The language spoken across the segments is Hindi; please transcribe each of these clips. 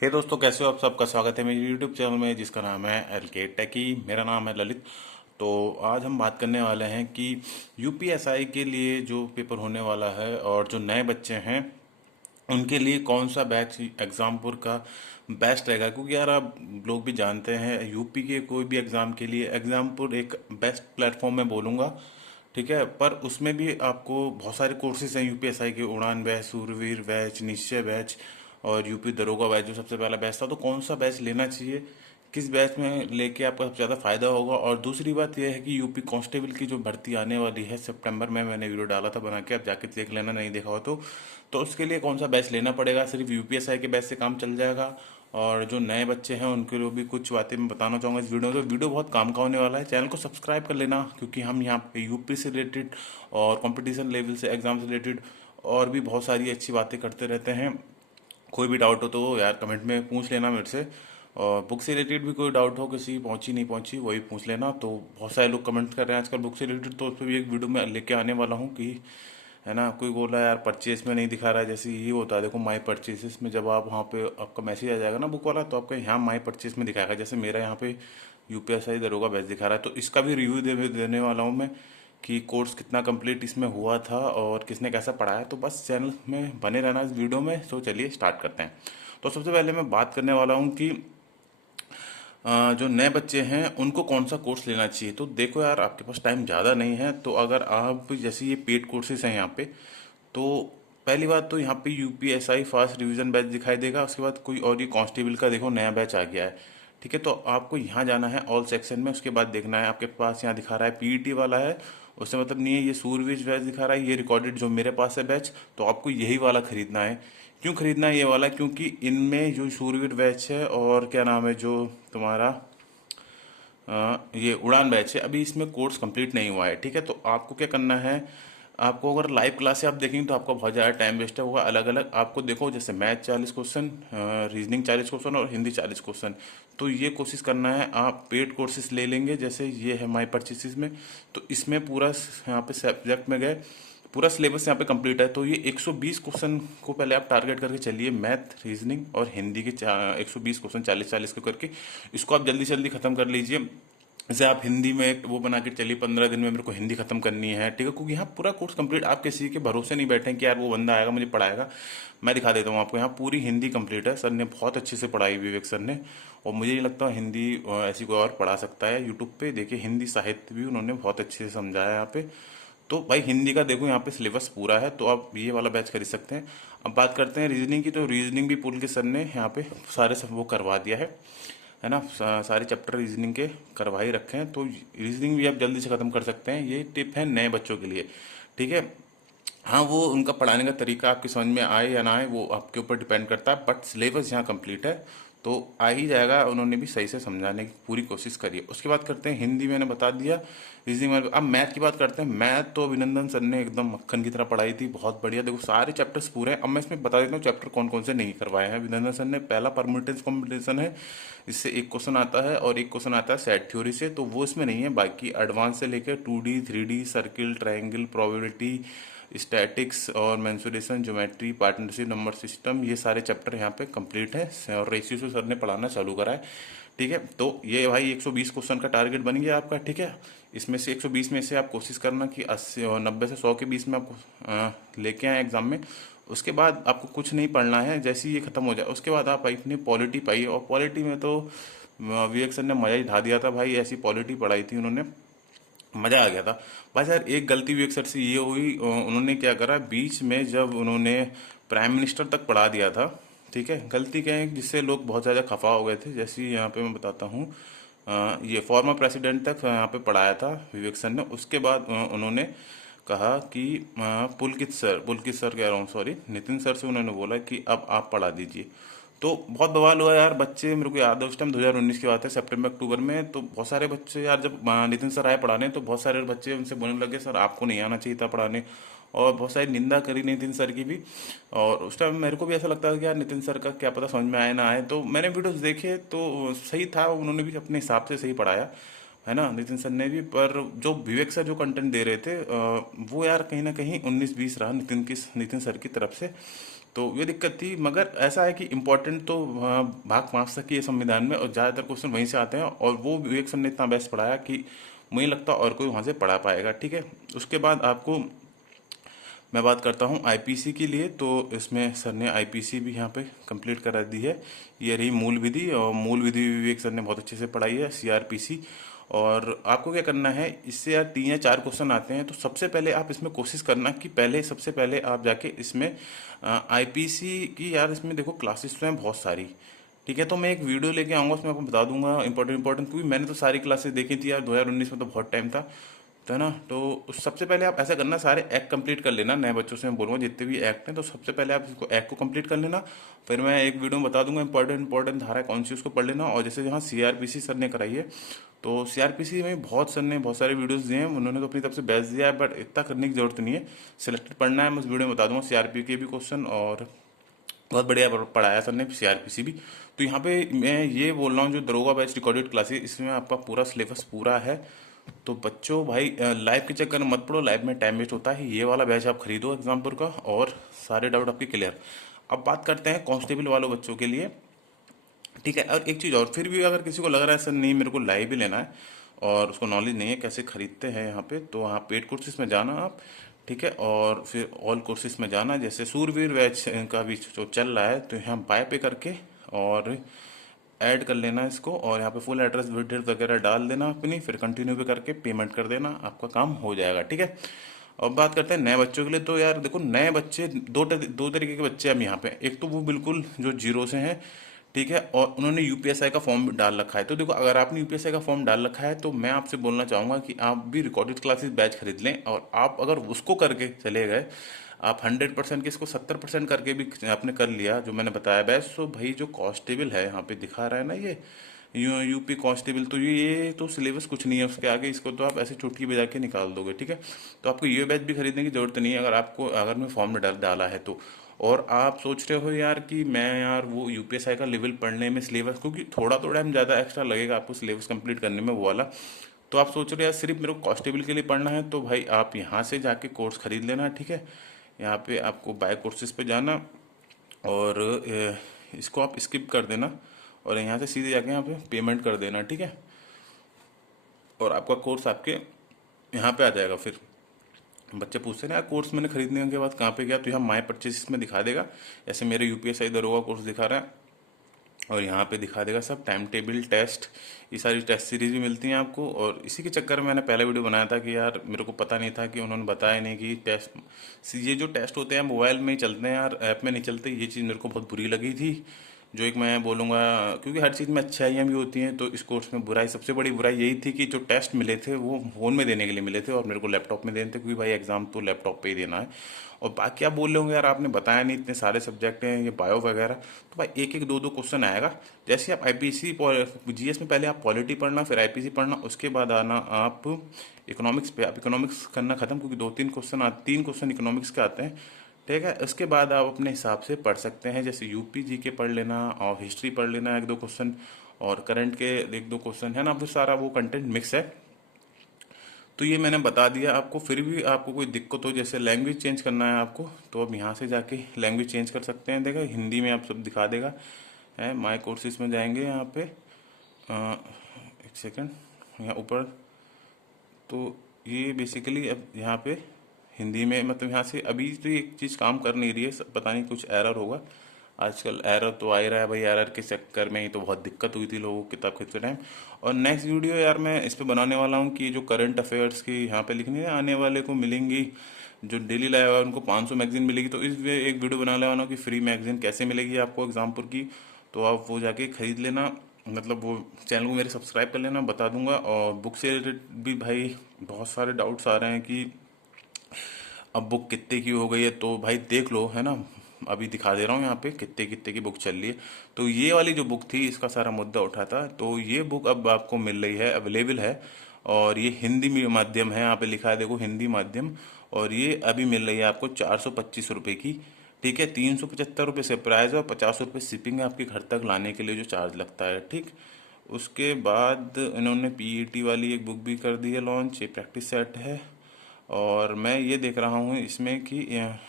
हे दोस्तों, कैसे हो आप? सबका स्वागत है मेरे यूट्यूब चैनल में जिसका नाम है एल के टेकी। मेरा नाम है ललित। तो आज हम बात करने वाले हैं कि यूपीएसआई के लिए जो पेपर होने वाला है और जो नए बच्चे हैं उनके लिए कौन सा बैच एग्जामपुर का बेस्ट रहेगा। क्योंकि यार आप लोग भी जानते हैं यूपी के कोई भी एग्ज़ाम के लिए एग्जामपुर एक बेस्ट प्लेटफॉर्म मैं बोलूँगा। ठीक है, पर उसमें भी आपको बहुत सारे कोर्सेज हैं यूपीएसआई के। उड़ान बैच, सूरवीर बैच, निश्चय बैच और यूपी दरोगा बैच जो सबसे पहला बैच था। तो कौन सा बैच लेना चाहिए, किस बैच में लेके आपका सबसे ज़्यादा फायदा होगा। और दूसरी बात यह है कि यूपी कांस्टेबल की जो भर्ती आने वाली है सितंबर में, मैंने वीडियो डाला था बना के, आप जाके देख लेना नहीं देखा हो तो उसके लिए कौन सा बैच लेना पड़ेगा। सिर्फ यूपीएसआई के बैच से काम चल जाएगा? और जो नए बच्चे हैं उनके लिए भी कुछ बातें मैं बताना चाहूँगा इस वीडियो में। तो वीडियो बहुत काम का होने वाला है, चैनल को सब्सक्राइब कर लेना क्योंकि हम यहाँ पे यूपी से रिलेटेड और कंपटीशन लेवल से एग्जाम से रिलेटेड और भी बहुत सारी अच्छी बातें करते रहते हैं। कोई भी डाउट हो तो यार कमेंट में पूछ लेना मेरे से। और बुक से रिलेटेड भी कोई डाउट हो, किसी की पहुंची नहीं पहुंची, वही पूछ लेना। तो बहुत सारे लोग कमेंट कर रहे हैं आजकल बुक से रिलेटेड, तो उस पर भी एक वीडियो में लेके आने वाला हूँ कि है ना। कोई बोला यार परचेज में नहीं दिखा रहा है, जैसे ये होता है देखो माई परचेजेस में, जब आप वहाँ पे आपका मैसेज आ जाएगा ना बुक वाला, तो आपका यहाँ माई परचेज में दिखाएगा। जैसे मेरा यहाँ पे यूपीएसआई दरोगा बैच दिखा रहा है, तो इसका भी रिव्यू देने वाला हूँ मैं कि कोर्स कितना कंप्लीट इसमें हुआ था और किसने कैसा पढ़ाया। तो बस चैनल में बने रहना इस वीडियो में। तो चलिए स्टार्ट करते हैं। तो सबसे पहले मैं बात करने वाला हूँ कि जो नए बच्चे हैं उनको कौन सा कोर्स लेना चाहिए। तो देखो यार, आपके पास टाइम ज़्यादा नहीं है, तो अगर आप जैसे ये पेड कोर्सेज हैं यहाँ पे, तो पहली बात तो यहाँ पे यूपीएसआई फास्ट रिवीजन बैच दिखाई देगा। उसके बाद कोई और ये कांस्टेबल का देखो नया बैच आ गया है। ठीक है, तो आपको यहाँ जाना है ऑल सेक्शन में। उसके बाद देखना है आपके पास यहाँ दिखा रहा है पीईटी वाला है, उससे मतलब नहीं है। ये सूरवीर बैच दिखा रहा है, ये रिकॉर्डेड जो मेरे पास है बैच, तो आपको यही वाला खरीदना है। क्यों खरीदना है ये वाला? क्योंकि इनमें जो शूरवीर बैच है और क्या नाम है जो तुम्हारा ये उड़ान बैच है, अभी इसमें कोर्स कंप्लीट नहीं हुआ है। ठीक है, तो आपको क्या करना है, आपको अगर लाइव क्लास से आप देखेंगे तो आपका बहुत ज़्यादा टाइम वेस्ट होगा। अलग अलग आपको देखो, जैसे मैथ 40 क्वेश्चन, रीजनिंग 40 क्वेश्चन और हिंदी 40 क्वेश्चन। तो ये कोशिश करना है आप पेड कोर्सेज ले लेंगे, जैसे ये है माई परचेसिस में। तो इसमें पूरा यहाँ पे सब्जेक्ट में गए, पूरा सिलेबस यहाँ पे कंप्लीट है। तो ये 120 क्वेश्चन को पहले आप टारगेट करके चलिए, मैथ, रीजनिंग और हिंदी के 120 क्वेश्चन 40-40 को करके इसको आप जल्दी से जल्दी खत्म कर लीजिए। जैसे आप हिंदी में एक वो बना के चलिए 15 दिन में मेरे को हिंदी खत्म करनी है। ठीक है, क्योंकि यहाँ पूरा कोर्स कंप्लीट, आप किसी के भरोसे नहीं बैठे कि यार वो बंदा आएगा मुझे पढ़ाएगा। मैं दिखा देता हूँ आपको, यहाँ पूरी हिंदी कंप्लीट है। सर ने बहुत अच्छे से पढ़ाई, विवेक सर ने। और मुझे नहीं लगता हिंदी ऐसी कोई और पढ़ा सकता है। यूट्यूब पे देखिए, हिंदी साहित्य भी उन्होंने बहुत अच्छे से समझाया है यहाँ पे। तो भाई हिंदी का देखो यहाँ पे सिलेबस पूरा है, तो आप ये वाला बैच खरीद सकते हैं। अब बात करते हैं रीजनिंग की। तो रीजनिंग भी पुल के सर ने यहाँ पे सारे सब वो करवा दिया है ना। सारे चैप्टर रीजनिंग के करवा ही रखे हैं, तो रीजनिंग भी आप जल्दी से खत्म कर सकते हैं। ये टिप है नए बच्चों के लिए। ठीक है, हाँ वो उनका पढ़ाने का तरीका आपकी समझ में आए या ना आए वो आपके ऊपर डिपेंड करता है, बट सिलेबस यहाँ कंप्लीट है तो आ ही जाएगा। उन्होंने भी सही से समझाने की पूरी कोशिश करी है। उसके बाद करते हैं हिंदी, मैंने बता दिया। रीजनिंग में अब मैथ की बात करते हैं। मैथ तो अभिनंदन सर ने एकदम मक्खन की तरह पढ़ाई थी, बहुत बढ़िया। देखो सारे चैप्टर्स पूरे हैं। अब मैं इसमें बता देता हूँ चैप्टर कौन कौन से नहीं करवाए हैं अभिनंदन सर ने। पहला परम्यूटेशन कॉम्बिनेशन है, इससे एक क्वेश्चन आता है और एक क्वेश्चन आता है सेट थ्योरी से, तो वो इसमें नहीं है। बाकी एडवांस से लेकर 2D 3D, circle, triangle, probability, statics और mensuration, geometry, partnership, number system, ये सारे चैप्टर यहाँ पे कंप्लीट है और रेशियो से सर ने पढ़ाना चालू करा है। ठीक है, तो ये भाई 120 क्वेश्चन का टारगेट बन गया आपका। ठीक है, इसमें से 120 में से आप कोशिश करना कि 80 और 90 से 100 के बीच में आपको लेके आए एग्जाम में। उसके बाद आपको कुछ नहीं पढ़ना है। जैसे ही ये खत्म हो जाए उसके बाद आप अपनी पॉलिटी पाइए। और पॉलिटी में तो विवेक सर ने मजा ही ढा दिया था भाई, ऐसी पॉलिटी पढ़ाई थी उन्होंने, मजा आ गया था। बस यार एक गलती विवेक सर से ये हुई, उन्होंने क्या करा बीच में, जब उन्होंने प्राइम मिनिस्टर तक पढ़ा दिया था। ठीक है, गलती क्या है जिससे लोग बहुत ज़्यादा खफा हो गए थे। जैसे यहाँ पे मैं बताता हूँ, ये फॉर्मर प्रेसिडेंट तक यहाँ पे पढ़ाया था विवेक सर ने। उसके बाद उन्होंने कहा कि पुलकित सर कह रहा हूँ, सॉरी, नितिन सर से उन्होंने बोला कि अब आप पढ़ा दीजिए। तो बहुत बवाल हुआ यार। बच्चे, मेरे को याद है उस टाइम 2019 की बात है, सितंबर अक्टूबर में, तो बहुत सारे बच्चे यार, जब नितिन सर आए पढ़ाने तो बहुत सारे बच्चे उनसे बोलने लगे सर आपको नहीं आना चाहिए था पढ़ाने। और बहुत सारी निंदा करी नितिन सर की भी। और उस टाइम मेरे को भी ऐसा लगता था कि यार नितिन सर का क्या पता समझ में आए ना आए। तो मैंने वीडियोस देखे तो सही था, उन्होंने भी अपने हिसाब से सही पढ़ाया है ना, नितिन सर ने भी। पर जो विवेक सर जो कंटेंट दे रहे थे वो यार कहीं ना कहीं 19-20 रहा नितिन सर की तरफ से। तो ये दिक्कत थी, मगर ऐसा है कि इम्पोर्टेंट तो भाग 5 तक ही है संविधान में, और ज़्यादातर क्वेश्चन वहीं से आते हैं, और वो विवेक सर ने इतना बेस्ट पढ़ाया कि मुझे लगता है और कोई वहाँ से पढ़ा पाएगा। ठीक है, उसके बाद आपको मैं बात करता हूँ आईपीसी के लिए। तो इसमें सर ने आईपीसी भी यहाँ पे कंप्लीट करा दी है। ये रही मूल विधि, और मूल विधि भी विवेक सर ने बहुत अच्छे से पढ़ाई है, सीआरपीसी। और आपको क्या करना है, इससे यार 3 या 4 क्वेश्चन आते हैं, तो सबसे पहले आप इसमें कोशिश करना कि पहले सबसे पहले आप जाके इसमें आईपीसी की, यार इसमें देखो क्लासेस तो हैं बहुत सारी। ठीक है, तो मैं एक वीडियो लेके आऊंगा, उसमें आपको बता दूंगा इंपॉर्टेंट, क्योंकि मैंने तो सारी क्लासेस देखी थी यार, 2019 में तो बहुत टाइम था। तो है ना, तो सबसे पहले आप ऐसा करना, सारे एक्ट कंप्लीट कर लेना। नए बच्चों से मैं बोलूँगा जितने भी एक्ट हैं, तो सबसे पहले आप इसको एक्ट को कंप्लीट कर लेना। फिर मैं एक वीडियो में बता दूंगा इंपॉर्टेंट धारा कौन सी, उसको पढ़ लेना। और जैसे यहाँ सीआरपीसी सर ने कराई है, तो सीआरपीसी में बहुत सर ने बहुत सारे वीडियोस दिए हैं, उन्होंने तो अपनी तरफ से बेस्ट दिया है, बट इतना करने की जरूरत नहीं है। सिलेक्टेड पढ़ना है, मैं उस वीडियो में बता दूंगा सीआरपी के भी क्वेश्चन, और बहुत बढ़िया पढ़ाया सर ने सीआरपीसी भी। तो यहाँ पे मैं ये बोल रहा हूँ, जो दरोगा बैच रिकॉर्डेड क्लासेस, इसमें आपका पूरा सिलेबस पूरा है। तो बच्चों भाई, लाइव के चक्कर में मत पड़ो, लाइव में टाइम वेस्ट होता है। ये वाला बैच आप खरीदो एग्जामपुर का, और सारे डाउट आपके क्लियर। अब बात करते हैं कांस्टेबल वालों बच्चों के लिए। ठीक है, और एक चीज़ और, फिर भी अगर किसी को लग रहा है सर नहीं मेरे को लाइव ही लेना है, और उसको नॉलेज नहीं है कैसे खरीदते हैं यहाँ पे, तो वहाँ पेड कोर्सेज में जाना आप। ठीक है, और फिर ऑल कोर्सेज में जाना, जैसे सूरवीर बैच का भी जो चल रहा है, तो यहाँ बाय पे करके और ऐड कर लेना इसको, और यहाँ पे फुल एड्रेस डिटेल्स वगैरह डाल देना अपनी, फिर कंटिन्यू पे करके पेमेंट कर देना, आपका काम हो जाएगा। ठीक है, अब बात करते हैं नए बच्चों के लिए। तो यार देखो, नए बच्चे दो तरीके के बच्चे हैं हम यहाँ पे। एक तो वो बिल्कुल जो जीरो से हैं, ठीक है, और उन्होंने यूपीएसआई का फॉर्म डाल रखा है। तो देखो, अगर आपने यूपीएसआई का फॉर्म डाल रखा है, तो मैं आपसे बोलना चाहूंगा कि आप भी रिकॉर्डेड क्लासेस बैच खरीद लें, और आप अगर उसको करके चले गए, आप 100% के इसको 70% करके भी आपने कर लिया जो मैंने बताया बैच, तो भाई जो कांस्टेबल है यहाँ पे दिखा रहा है ना, ये यूपी कांस्टेबल, तो ये तो सिलेबस कुछ नहीं है उसके आगे, इसको तो आप ऐसे चुटकी बजा के निकाल दोगे। ठीक है, तो आपको ये बैच भी खरीदने की जरूरत नहीं है, अगर मैं फॉर्म में डाला है तो। और आप सोच रहे हो यार कि मैं यार वो यूपीएसआई का लेवल पढ़ने में सिलेबस, क्योंकि थोड़ा तो टाइम ज़्यादा एक्स्ट्रा लगेगा आपको सिलेबस कंप्लीट करने में वो वाला, तो आप सोच रहे हो यार सिर्फ मेरे को कांस्टेबल के लिए पढ़ना है, तो भाई आप यहाँ से जाके कोर्स खरीद लेना। ठीक है, यहाँ पे आपको बाय कोर्सेज पे जाना, और इसको आप स्किप कर देना, और यहाँ से सीधे जाके यहाँ पे पेमेंट कर देना। ठीक है, और आपका कोर्स आपके यहाँ पे आ जाएगा। फिर बच्चे पूछते हैं यार कोर्स मैंने खरीदने के बाद कहाँ पे गया, तो यहाँ माई परचेज में दिखा देगा, जैसे मेरे यूपीएसआई दरोगा कोर्स दिखा रहा है, और यहाँ पे दिखा देगा सब टाइम टेबल, टेस्ट, ये सारी टेस्ट सीरीज भी मिलती हैं आपको। और इसी के चक्कर में मैंने पहला वीडियो बनाया था कि यार मेरे को पता नहीं था कि उन्होंने बताया नहीं कि टेस्ट, ये जो टेस्ट होते हैं मोबाइल में ही चलते हैं यार, ऐप में नहीं चलते। ये चीज़ मेरे को बहुत बुरी लगी थी, जो एक मैं बोलूँगा, क्योंकि हर चीज़ में अच्छाइयाँ भी होती हैं, तो इस कोर्स में बुराई, सबसे बड़ी बुराई यही थी कि जो टेस्ट मिले थे वो फ़ोन में देने के लिए मिले थे, और मेरे को लैपटॉप में देने थे, क्योंकि भाई एग्ज़ाम तो लैपटॉप पे ही देना है। और बाकी आप बोल रहे होंगे यार आपने बताया नहीं, इतने सारे सब्जेक्ट हैं, ये बायो वगैरह, तो भाई एक एक दो दो क्वेश्चन आएगा। जैसे आप आईपीसी जीएस में पहले आप पॉलिटी पढ़ना, फिर आईपीसी पढ़ना, उसके बाद आना आप इकोनॉमिक्स पे। आप इकोनॉमिक्स करना खत्म, क्योंकि 3 क्वेश्चन इकोनॉमिक्स के आते हैं। ठीक है, उसके बाद आप अपने हिसाब से पढ़ सकते हैं, जैसे यूपी जी के पढ़ लेना, और हिस्ट्री पढ़ लेना 1-2 क्वेश्चन, और करंट के 1-2 क्वेश्चन, है ना, वो सारा वो कंटेंट मिक्स है। तो ये मैंने बता दिया आपको। फिर भी आपको कोई दिक्कत हो, जैसे लैंग्वेज चेंज करना है आपको, तो अब यहाँ से जाके लैंग्वेज चेंज कर सकते हैं। देखा, हिंदी में आप सब दिखा देगा, है माय कोर्सेज में जाएंगे यहाँ पे, एक सेकेंड, यहाँ ऊपर, तो ये बेसिकली अब यहाँ पे हिंदी में, मतलब यहाँ से अभी तो एक चीज़ काम कर नहीं रही है, पता नहीं कुछ एरर होगा। आजकल एरर तो आ ही रहा है भाई, एरर के चक्कर में ही तो बहुत दिक्कत हुई थी लोगों को किताब खरीदते टाइम। और नेक्स्ट वीडियो यार मैं इस पे बनाने वाला हूँ कि जो करंट अफेयर्स की यहाँ पे लिखनी है, आने वाले को मिलेंगी, जो डेली लाइव है उनको 500 मैगजीन मिलेगी, तो इस एक वीडियो बनाने वाला हूँ कि फ्री मैगजीन कैसे मिलेगी आपको एग्जामपुर की। तो आप वो जाके खरीद लेना, मतलब वो चैनल को मेरे सब्सक्राइब कर लेना, बता दूंगा। और बुक से रिलेटेड भी भाई बहुत सारे डाउट्स आ रहे हैं कि अब बुक कितने की हो गई है, तो भाई देख लो, है ना, अभी दिखा दे रहा हूँ यहाँ पे कितने कितने की बुक चल रही है। तो ये वाली जो बुक थी, इसका सारा मुद्दा उठा था, तो ये बुक अब आपको मिल रही है, अवेलेबल है, और ये हिंदी माध्यम है, यहाँ पे लिखा है देखो हिंदी माध्यम, और ये अभी मिल रही है आपको 425 रुपये की। ठीक है, 375 रुपये से प्राइस है, और 50 रुपये शिपिंग है आपके घर तक लाने के लिए जो चार्ज लगता है। ठीक, उसके बाद इन्होंने पीईटी वाली एक बुक भी कर दी है लॉन्च, ये प्रैक्टिस सेट है, और मैं ये देख रहा हूँ इसमें कि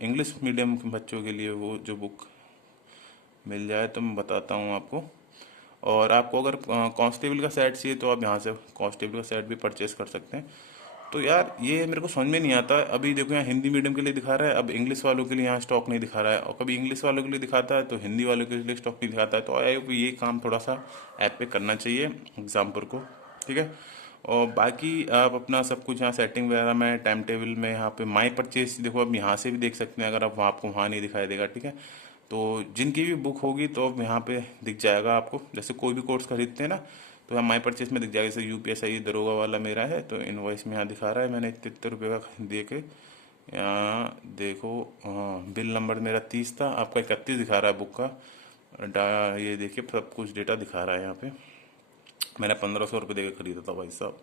इंग्लिश मीडियम के बच्चों के लिए वो जो बुक मिल जाए तो मैं बताता हूँ आपको। और आपको अगर कांस्टेबल का सेट चाहिए तो आप यहाँ से कांस्टेबल का सेट भी परचेस कर सकते हैं। तो यार ये मेरे को समझ में नहीं आता, अभी देखो यहाँ हिंदी मीडियम के लिए दिखा रहा है, अब इंग्लिश वालों के लिए यहाँ स्टॉक नहीं दिखा रहा है, और कभी इंग्लिश वालों के लिए दिखाता है तो हिंदी वालों के लिए स्टॉक नहीं दिखाता है। तो आई होप ये काम थोड़ा सा ऐप पे करना चाहिए एग्जाम्पल को, ठीक है। और बाकी आप अपना सब कुछ यहाँ सेटिंग वगैरह में टाइम टेबल में यहाँ पे माई परचेज देखो, अब यहाँ से भी देख सकते हैं अगर आप वहाँ, आपको वहाँ नहीं दिखाई देगा, ठीक है। तो जिनकी भी बुक होगी तो अब यहाँ पे दिख जाएगा आपको, जैसे कोई भी कोर्स खरीदते हैं ना तो यहाँ माई परचेज में दिख जाएगा। जैसे यूपीएसआई दरोगा वाला मेरा है तो इनवॉइस में यहाँ दिखा रहा है मैंने इतने रुपये का दे के, यहाँ देखो बिल नंबर मेरा 30 था, आपका 31 दिखा रहा है बुक का ये देखिए सब कुछ डेटा दिखा रहा है यहाँ पे। मैंने 1500 रुपये दे के खरीदा था भाई साहब।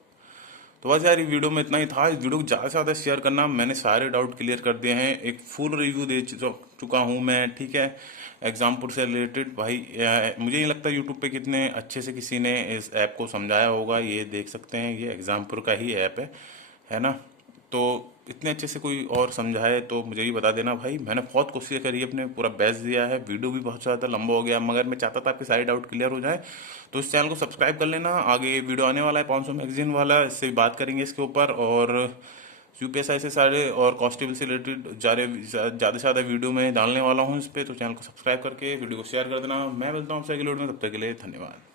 तो बस यार ये वीडियो में इतना ही था। इस वीडियो को ज़्यादा से ज़्यादा शेयर करना, मैंने सारे डाउट क्लियर कर दिए हैं, एक फुल रिव्यू दे चुका हूँ मैं, ठीक है। एग्जाम्पल से रिलेटेड भाई मुझे नहीं लगता यूट्यूब पे कितने अच्छे से किसी ने इस ऐप को समझाया होगा। ये देख सकते हैं ये एग्जाम्पल का ही ऐप है ना। तो इतने अच्छे से कोई और समझाए तो मुझे भी बता देना भाई। मैंने बहुत कोशिश करी, अपने पूरा बेस्ट दिया है, वीडियो भी बहुत ज़्यादा लंबा हो गया, मगर मैं चाहता था आपके सारे डाउट क्लियर हो जाए। तो इस चैनल को सब्सक्राइब कर लेना, आगे वीडियो आने वाला है 500 मैगजीन वाला, इससे भी बात करेंगे इसके ऊपर। और यूपीएसआई से सारे और कांस्टेबल से रिलेटेड ज़्यादा से ज़्यादा वीडियो मैं डालने वाला हूँ इस पर। तो चैनल को सब्सक्राइब करके वीडियो को शेयर कर देना। मैं मिलता हूँ आपसे अगले वीडियो में, तब तक के लिए धन्यवाद।